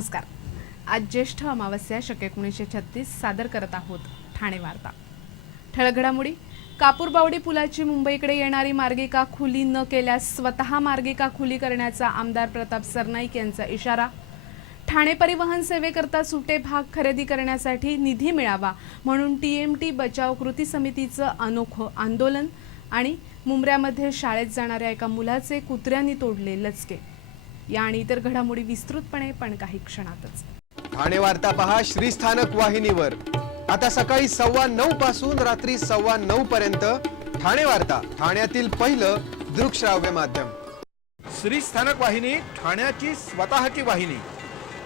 नमस्कार। आज ज्येष्ठ अमावस्या शके 1936 सादर करत आहोत ठाणे वार्ता। ठळक घडामोडी। कापूरबावडी पुलाची मुंबईकडे येणारी मार्गिका खुली न केल्यास स्वतः मार्गिका खुली करण्याचा आमदार प्रताप सरनाईक यांचा इशारा। ठाणे परिवहन सेवेकरता सुटे भाग खरेदी करण्यासाठी निधी मिळावा म्हणून टीएमटी बचाव कृती समितीचं अनोखं आंदोलन। आणि मुंबऱ्यामध्ये शाळेत जाणाऱ्या एका मुलाचे कुत्र्यांनी तोडले लचके। या आणि इतर घडामोडी विस्तृतपणे पण काही क्षणातच। ठाणे वार्ता पहा श्रीस्थानक वाहिनीवर। आता सकाळी 9:15 पासून रात्री 9:15 पर्यंत ठाणे वार्ता, ठाण्यातील पहिलं दृकश्राव्य माध्यम। श्रीस्थानक वाहिनी, ठाण्याची स्वतःची वाहिनी।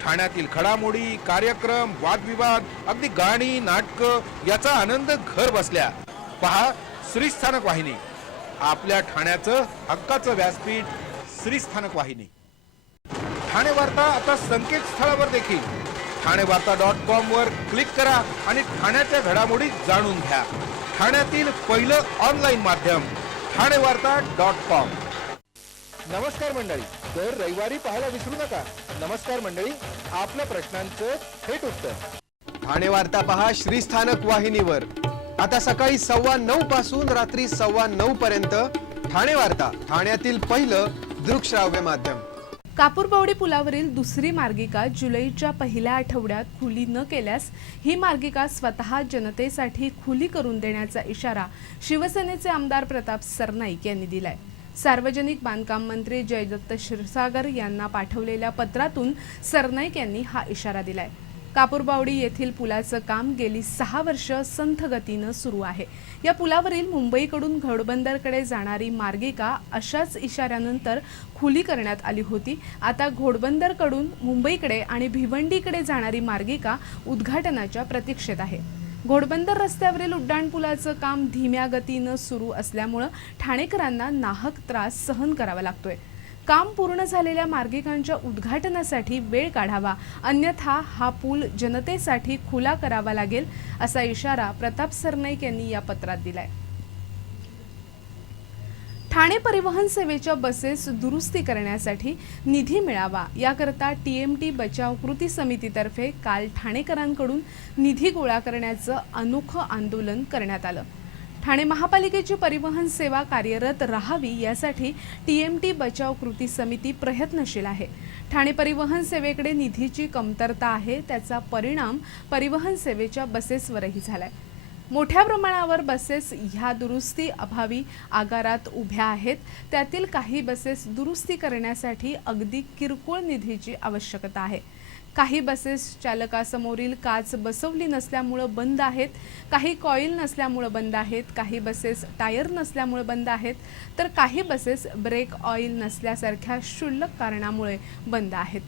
ठाण्यातील घडामोडी, कार्यक्रम, वादविवाद, अगदी गाणी, नाटक याचा आनंद घर बसल्या पहा श्रीस्थानक वाहिनी। आपल्या ठाण्याचं हक्काचं व्यासपीठ श्रीस्थानक वाहिनी। ठाणे वार्ता आता संकेतस्थळावर देखील ठाणेवार्ता.com वर क्लिक करा आणि ठाण्याच्या घडामोडी जाणून घ्या। ठाण्यातील पहिलं ऑनलाईन माध्यम ठाणेवार्ता.com। नमस्कार मंडळी, दर रविवारी पाहायला विसरू नका। नमस्कार मंडळी, आपल्या प्रश्नांचं थेट उत्तर। ठाणे वार्ता पहा श्रीस्थानक वाहिनीवर। आता सकाळी 9:15 पासून रात्री 9:15 पर्यंत ठाणे वार्ता, ठाण्यातील पहिलं दृकश्राव्य माध्यम। कापूरबावडी पुलावरील दुसरी मार्गिका जुलैच्या पहिल्या आठवड्यात खुली न केल्यास ही मार्गिका स्वतः जनतेसाठी खुली करून देण्याचा इशारा शिवसेनेचे आमदार प्रताप सरनाईक यांनी दिलाय। सार्वजनिक बांधकाम मंत्री जयदत्त क्षीरसागर यांना पाठवलेल्या पत्रातून सरनाईक यांनी हा इशारा दिलाय। कापूरबावडी येथील पुलाचं काम गेली 6 वर्ष संथ गतीनं सुरू आहे। या पुलावरील मुंबईकडून घोडबंदरकडे जाणारी मार्गिका अशाच इशाऱ्यानंतर खुली करण्यात आली होती। आता घोडबंदरकडून मुंबईकडे आणि भिवंडीकडे जाणारी मार्गिका उद्घाटनाच्या प्रतीक्षेत आहे। घोडबंदर रस्त्यावरील उड्डाणपुलाचं काम धीम्या गतीनं सुरू असल्यामुळे ठाणेकरांना नाहक त्रास सहन करावा लागतोय। काम पूर्ण झालेल्या मार्गिकांच्या उद्घाटनासाठी वेळ काढावा, अन्यथा हा पूल जनतेसाठी खुला करावा लागेल असा इशारा प्रताप सरनाईक यांनी या पत्रात दिलाय। ठाणे परिवहन सेवेच्या बसेस दुरुस्ती करण्यासाठी निधी मिळावा याकरता टीएमटी बचाव कृती समितीतर्फे काल ठाणेकरांकडून निधी गोळा करण्याचं अनोखं आंदोलन करण्यात आलं। ठाणे महापालिकेची परिवहन सेवा कार्यरत राहावी यासाठी टीएमटी बचाव कृती समिती प्रयत्नशील आहे। ठाणे परिवहन सेवेकडे निधीची कमतरता आहे, त्याचा परिणाम परिवहन सेवेच्या बसेसवरही झालाय। मोठ्या प्रमाणावर बसेस ह्या दुरुस्ती अभावी आगारात उभ्या आहेत। त्यातील काही बसेस दुरुस्ती करण्यासाठी अगदी किरकोळ निधीची आवश्यकता आहे। काही बसेस चालकासमोरील काच बसवली नसल्यामुळे बंद आहेत, काही कॉईल नसल्यामुळे बंद आहेत, काही बसेस टायर नसल्यामुळे बंद आहेत, तर काही बसेस ब्रेक ऑइल नसल्यासारख्या क्षुल्लक कारणामुळे बंद आहेत।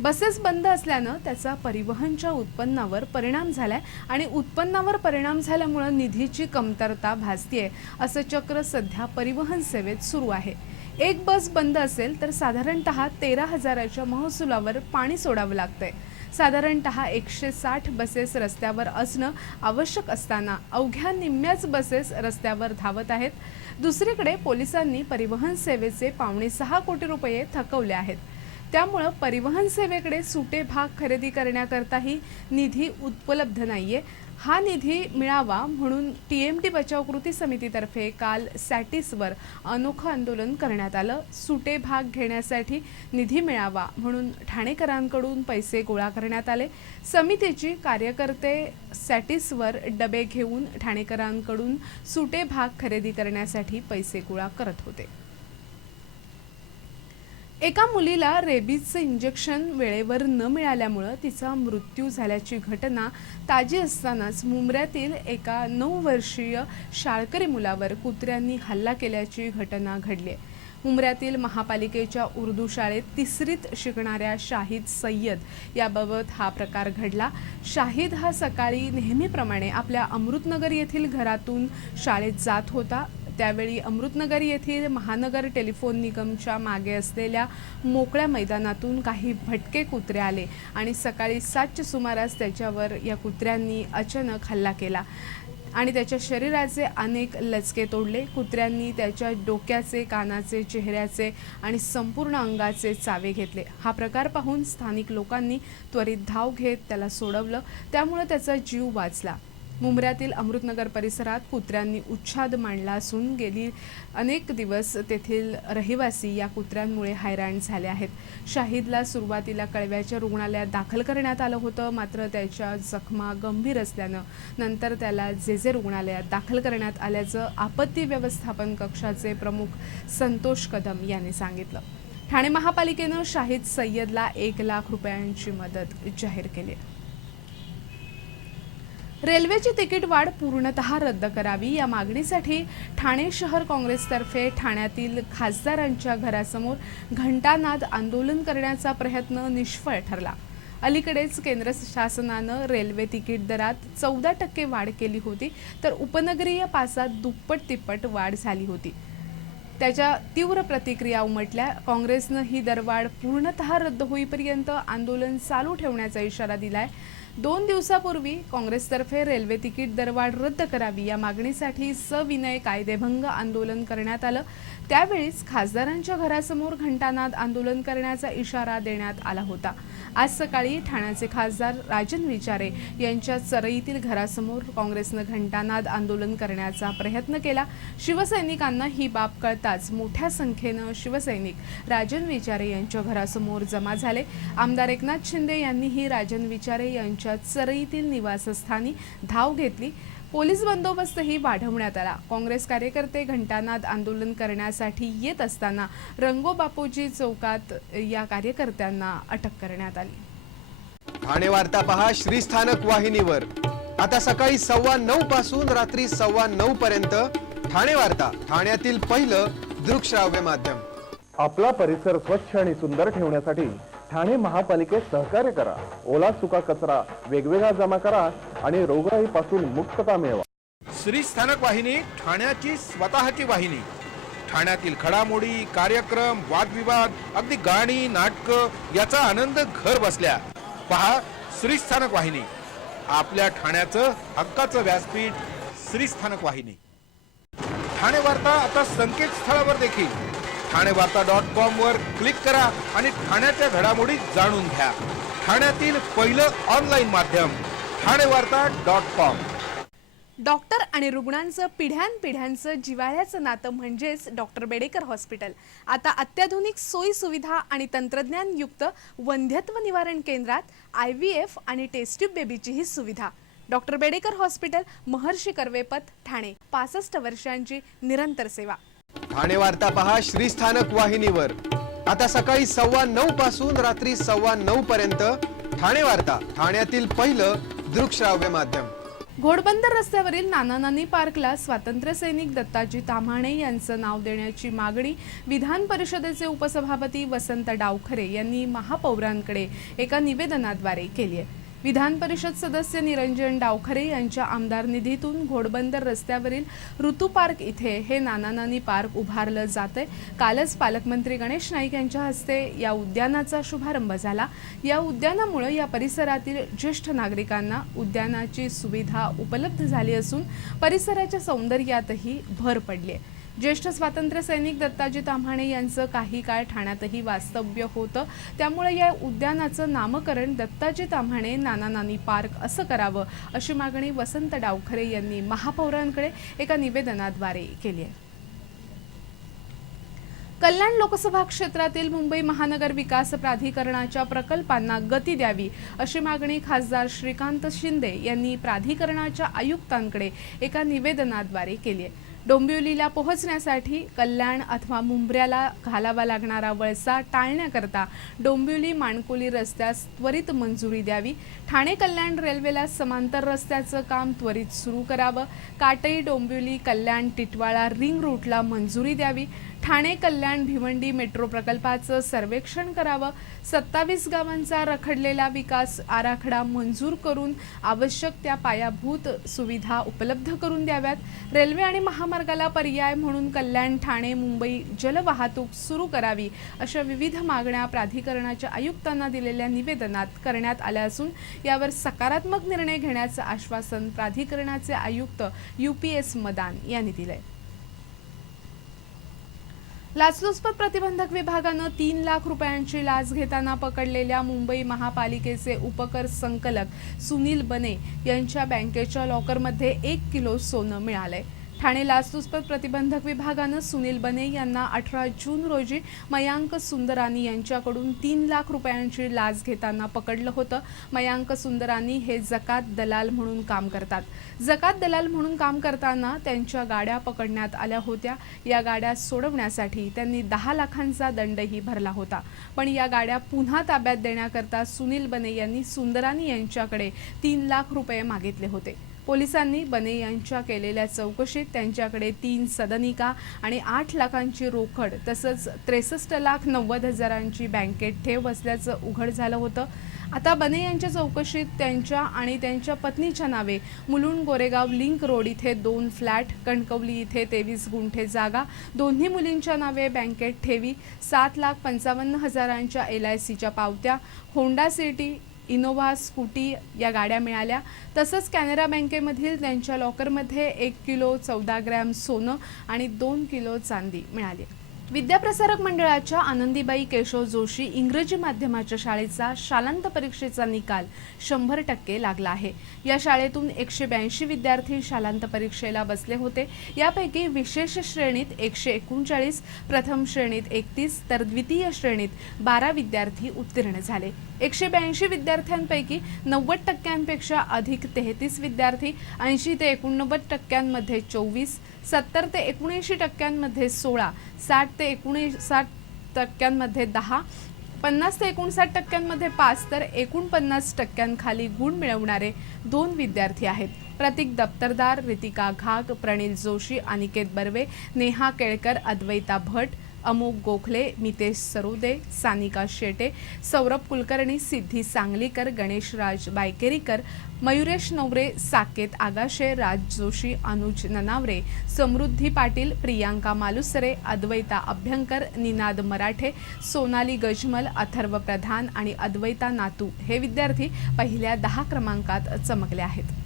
बसेस बंद असल्यानं त्याचा परिवहनच्या उत्पन्नावर परिणाम झालाय आणि उत्पन्नावर परिणाम झाल्यामुळे निधीची कमतरता भासतीये असं चक्र सध्या परिवहन सेवेत सुरू आहे। एक बस बंद असेल तर साधारणतः 13,000च्या महसुलावर पाणी सोडावं लागतंय। साधारणतः 160 बसेस रस्त्यावर असणं आवश्यक असताना अवघ्या निम्म्याच बसेस रस्त्यावर धावत आहेत। दुसरीकडे पोलिसांनी परिवहन सेवेचे 5.25 कोटी रुपये थकवले आहेत। त्यामुळे परिवहन सेवेकडे सुटे भाग खरेदी करण्याकरताही निधी उपलब्ध नाहीये। हा निधी मिळावा म्हणून टीएमटी बचाव कृती समितीतर्फे काल सॅटिसवर अनोखं आंदोलन करण्यात आलं। सुटे भाग घेण्यासाठी निधी मिळावा म्हणून ठाणेकरांकडून पैसे गोळा करण्यात आले। समितीची कार्यकर्ते सॅटिसवर डबे घेऊन ठाणेकरांकडून सुटे भाग खरेदी करण्यासाठी पैसे गोळा करत होते। एका मुलीला रेबीजचं इंजेक्शन वेळेवर न मिळाल्यामुळे तिचा मृत्यू झाल्याची घटना ताजी असतानाच मुंबऱ्यातील एका 9 वर्षीय शाळकरी मुलावर कुत्र्यांनी हल्ला केल्याची घटना घडली आहे। मुंबऱ्यातील महापालिकेच्या उर्दू शाळेत 3रीत शिकणाऱ्या शाहिद सय्यद याबाबत हा प्रकार घडला। शाहिद हा सकाळी नेहमीप्रमाणे आपल्या अमृतनगर येथील घरातून शाळेत जात होता। त्यावेळी अमृतनगर येथील महानगर टेलिफोन निगमच्या मागे असलेल्या मोकळ्या मैदानातून काही भटके कुत्रे आले आणि सकाळी 7च्या सुमारास त्याच्यावर या कुत्र्यांनी अचानक हल्ला केला। आणि त्याच्या शरीराचे अनेक लचके तोडले। कुत्र्यांनी त्याच्या डोक्याचे, कानाचे, चेहऱ्याचे आणि संपूर्ण अंगाचे चावे घेतले। हा प्रकार पाहून स्थानिक लोकांनी त्वरित धाव घेत त्याला सोडवलं, त्यामुळे त्याचा जीव वाचला। मुंब्र्यातील अमृतनगर परिसरात कुत्र्यांनी उच्छाद मांडला असून गेली अनेक दिवस तेथील रहिवासी या कुत्र्यांमुळे हैराण झाले आहेत। शाहिदला सुरुवातीला कळव्याच्या रुग्णालयात दाखल करण्यात आलं होतं, मात्र त्याच्या जखमा गंभीर असल्यानं नंतर त्याला जेजे रुग्णालयात दाखल करण्यात आल्याचं आपत्ती व्यवस्थापन कक्षाचे प्रमुख संतोष कदम यांनी सांगितलं। ठाणे महापालिकेनं शाहिद सय्यदला 1 लाख रुपयांची मदत जाहीर केली। रेल्वेची तिकीट वाढ पूर्णतः रद्द करावी या मागणीसाठी ठाणे शहर काँग्रेसतर्फे ठाण्यातील खासदारांच्या घरासमोर घंटानाद आंदोलन करण्याचा प्रयत्न निष्फळ ठरला। अलीकडेच केंद्र शासनानं रेल्वे तिकीट दरात 14% वाढ केली होती, तर उपनगरीय पासात दुप्पट तिप्पट वाढ झाली होती। त्याच्या तीव्र प्रतिक्रिया उमटल्या। काँग्रेसनं ही दरवाढ पूर्णतः रद्द होईपर्यंत आंदोलन चालू ठेवण्याचा इशारा दिलाय। 2 दिवसापूर्वी काँग्रेसतर्फे रेल्वे तिकीट दरवाढ रद्द करावी या मागणीसाठी सविनय कायदेभंग आंदोलन करण्यात आलं। त्यावेळीच खासदारांच्या घरासमोर घंटानाद आंदोलन करण्याचा इशारा देण्यात आला होता। आज सकाळी ठाण्याचे खासदार राजन विचारे यांच्या चरईतील घरासमोर काँग्रेसनं घंटानाद आंदोलन करण्याचा प्रयत्न केला। शिवसैनिकांना ही बाब कळताच मोठ्या संख्येनं शिवसैनिक राजन विचारे यांच्या घरासमोर जमा झाले। आमदार एकनाथ शिंदे यांनीही राजन विचारे यांच्या चरईतील निवासस्थानी धाव घेतली। पोलीस बंदोबस्तही वाढवण्यात आला। काँग्रेस कार्यकर्ते घंटानाद आंदोलन करण्यासाठी येत असताना रंगोबापूजी चौकात या कार्यकर्त्यांना अटक करण्यात आली। ठाणे वार्ता पहा श्रीस्थानक वाहिनीवर। आता सकाळी 9:15 पासून रात्री 9:15 पर्यंत ठाणे वार्ता, ठाण्यातील पहिलं दृकश्राव्य माध्यम। आपला परिसर स्वच्छ आणि सुंदर ठेवण्यासाठी ठाणे महापालिकेत सहकार्य करा। ओला सुका कचरा वेगवेगळा जमा करा आणि रोगराईपासून मुक्तता मिळवा। श्रीस्थानक वाहिनी ठाण्याची स्वतःची वाहिनी। ठाण्यातील घडामोडी, कार्यक्रम, वादविवाद, अगदी गाणी, नाटकं याचा आनंद घर बसल्या पहा श्रीस्थानक वाहिनी। आपल्या ठाण्याचं हक्काचं व्यासपीठ श्रीस्थानक वाहिनी। ठाणे वार्ता आता संकेतस्थळावर देखील ठाणेवार्ता.com वर क्लिक करा आणि ठाण्याच्या घडामोडी जाणून घ्या। ठाण्यातील पहिलं ऑनलाईन माध्यम ठाणेवार्ता.com। डॉक्टर आणि रुग्णांचं पिढ्यानपिढ्यांचं जिव्हाळ्याचं नातं म्हणजेच डॉक्टर बेडेकर हॉस्पिटल। आता अत्याधुनिक सोयी सुविधा आणि तंत्रज्ञानयुक्त वंध्यत्व निवारण केंद्रात IVF आणि टेस्ट ट्यूब बेबीचीही सुविधा। डॉक्टर बेडेकर हॉस्पिटल, महर्षी कर्वेपथ, ठाणे। 65 वर्षांची निरंतर सेवा। ठाणे वार्ता पहा श्रीस्थानक वाहिनीवर। आता सकाळी 9:15 पासून रात्री 9:15 पर्यंत ठाणे वार्ता, ठाण्यातील पहिलं दृकश्राव्य माध्यम। घोडबंदर रस्त्यावरील नाना नानी पार्कला स्वातंत्र्य सैनिक दत्ताजी ताम्हाणे यांचं नाव देण्याची मागणी विधान परिषदेचे उपसभापती वसंत डावखरे यांनी महापौरांकडे एका निवेदनाद्वारे केली आहे। विधान परिषद सदस्य निरंजन डावखरे यांच्या आमदार निधीतून घोडबंदर रस्त्यावरील ऋतू पार्क इथे हे नाना नानी पार्क उभारलं जातंय। कालच पालकमंत्री गणेश नाईक यांच्या हस्ते या उद्यानाचा शुभारंभ झाला। या उद्यानामुळे या परिसरातील ज्येष्ठ नागरिकांना उद्यानाची सुविधा उपलब्ध झाली असून परिसराच्या सौंदर्यातही भर पडली आहे। ज्येष्ठ स्वातंत्र्य सैनिक दत्ताजी ताम्हाणे यांचं काही काळ ठाण्यातही वास्तव्य होतं, त्यामुळे या उद्यानाचं नामकरण दत्ताजी ताम्हाणे नाना नानी पार्क असं करावं अशी मागणी वसंत डावखरे यांनी महापौरांकडे एका निवेदनाद्वारे केली आहे। कल्याण लोकसभा क्षेत्रातील मुंबई महानगर विकास प्राधिकरणाच्या प्रकल्पांना गती द्यावी अशी मागणी खासदार श्रीकांत शिंदे यांनी प्राधिकरणाच्या आयुक्तांकडे एका निवेदनाद्वारे केली आहे। डोंबिवलीला पोहोचण्यासाठी कल्याण अथवा मुंब्र्याला घालावा लागणारा वळसा टाळण्याकरता डोंबिवली माणकोली रस्त्यास त्वरित मंजुरी द्यावी। ठाणे कल्याण रेल्वेला समांतर रस्त्याचं काम त्वरित सुरू करावं। काटई डोंबिवली कल्याण टिटवाळा रिंग रूटला मंजुरी द्यावी। ठाणे कल्याण भिवंडी मेट्रो प्रकल्पाचं सर्वेक्षण करावं, 27 गावांचा रखडलेला विकास आराखडा मंजूर करून आवश्यक त्या पायाभूत सुविधा उपलब्ध करून द्याव्यात, रेल्वे आणि महामार्गाला पर्याय म्हणून कल्याण ठाणे मुंबई जलवाहतूक सुरू करावी, अशा विविध मागण्या प्राधिकरणाच्या आयुक्तांना दिलेल्या निवेदनात करण्यात आल्या असून यावर सकारात्मक निर्णय घेण्याचं आश्वासन प्राधिकरणाचे आयुक्त UPS मदान यांनी दिलंय. लाचलुचपत प्रतिबंधक विभागानं 3 लाख रुपयांची लाच घेताना पकडलेल्या मुंबई महापालिकेचे उपकर संकलक सुनील बने यांच्या बँकेच्या लॉकरमध्ये 1 किलो सोनं मिळालंय. ठाणे लाचलुचपत प्रतिबंधक विभागानं सुनील बने यांना 18 जून रोजी मयांक सुंदरानी यांच्याकडून 3 लाख रुपयांची लाच घेताना पकडलं होतं. मयांक सुंदरानी हे जकात दलाल म्हणून काम करतात. जकात दलाल म्हणून काम करताना त्यांच्या गाड्या पकडण्यात आल्या होत्या. या गाड्या सोडवण्यासाठी त्यांनी 10 लाखांचा दंडही भरला होता. पण या गाड्या पुन्हा ताब्यात देण्याकरता सुनील बने यांनी सुंदरानी यांच्याकडे 3 लाख रुपये मागितले होते. पोलिसांनी बने यांच्या केलेल्या चौकशीत त्यांच्याकडे 3 सदनिका आणि 8 लाखांची रोकड तसंच 63,90,000ची बँकेत ठेव असल्याचं उघड झालं होतं. आता बने यांच्या चौकशीत त्यांच्या आणि त्यांच्या पत्नीच्या नावे मुलुंड गोरेगाव लिंक रोड इथे 2 फ्लॅट, कणकवली इथे 23 गुंठे जागा, दोन्ही मुलींच्या नावे बँकेत ठेवी, 7,55,000च्या LICच्या पावत्या, होंडा सिटी, इनोव्हा स्कूटी या गाड्या मिळाल्या. तसंच कॅनरा बँकेमधील त्यांच्या लॉकरमध्ये 1 किलो 14 ग्रॅम सोनं आणि 2 किलो चांदी मिळाली. विद्याप्रसारक मंडळाच्या आनंदीबाई केशव जोशी इंग्रजी माध्यमाच्या शाळेचा शालांत परीक्षेचा निकाल 100% लागला आहे. या शाळेतून 182 विद्यार्थी शालांत परीक्षेला बसले होते. यापैकी विशेष श्रेणीत 139, प्रथम श्रेणीत 31 तर द्वितीय श्रेणीत 12 विद्यार्थी उत्तीर्ण झाले. 182 विद्यार्थ्यांपैकी 90% अधिक 33 विद्यार्थी, 80 ते 89% 24, 70 ते 79% 16, 60 ते 59% 10, 50 ते 59% 5 तर 49% खाली गुण मिळवणारे 2 विद्यार्थी आहेत. प्रतीक दप्तरदार, रितिका घाग, प्रणील जोशी, अनिकेत बर्वे, नेहा केळकर, अद्वैता भट, अमोक गोखले, मितेश सरोदे, सानिका शेटे, सौरभ कुलकर्णी, सिद्धी सांगलीकर, गणेशराज बायकेरीकर, मयुरेश नवरे, साकेत आगाशे, राज जोशी, अनुज ननावरे, समृद्धी पाटील, प्रियांका मालुसरे, अद्वैता अभ्यंकर, निनाद मराठे, सोनाली गजमल, अथर्व प्रधान आणि अद्वैता नातू हे विद्यार्थी पहिल्या 10 क्रमांकात चमकले आहेत.